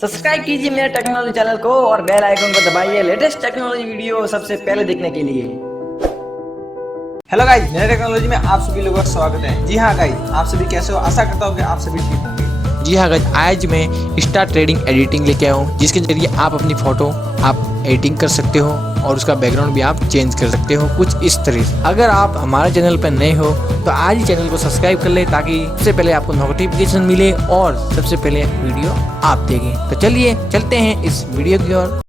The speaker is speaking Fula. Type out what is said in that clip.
सब्सक्राइब कीजिए मेरे technology channel को और बेल आइकन को दबाइए लेटेस्ट टेक्नोलॉजी वीडियो सबसे पहले देखने के लिए। हेलो गाइज, मेरा टेक्नोलॉजी में आप सभी लोगों का स्वागत है। जी हाँ गाइज, आप सभी कैसे हो? आशा करता हूँ कि आप सभी ठीक होंगे। जी हाँ गाइज, आज मैं स्टार ट्रेडिंग एडिटिंग लेके आया हूँ, जिसके जरिए आप अपनी फ़ोटो आप एडिटिंग कर सकते हो और उसका बैकग्राउंड भी आप चेंज कर सकते हो कुछ इस तरह से। अगर आप हमारे चैनल पर नए हो तो आज ही चैनल को सब्सक्राइब कर ले, ताकि सबसे पहले आपको नोटिफिकेशन मिले और सबसे पहले वीडियो आप देखें। तो चलिए चलते हैं इस वीडियो की ओर।